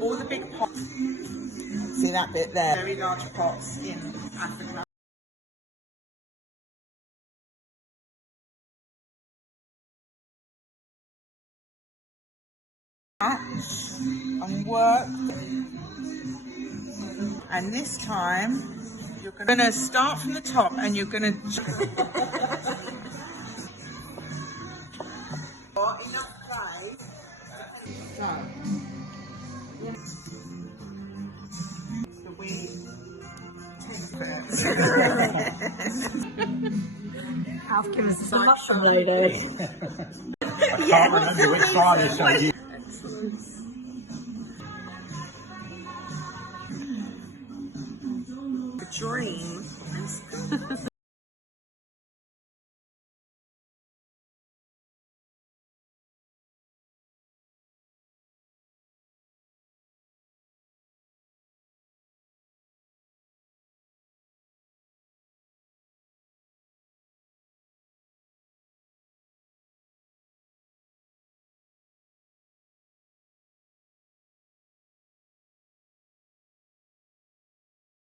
All the big pots. See that bit there? Very large pots in Africa. And work. And this time you're going to start from the top and you're going to enough clay. So the wee Alf, give us some mushroom lady. I can't remember which Friday show you. Dream.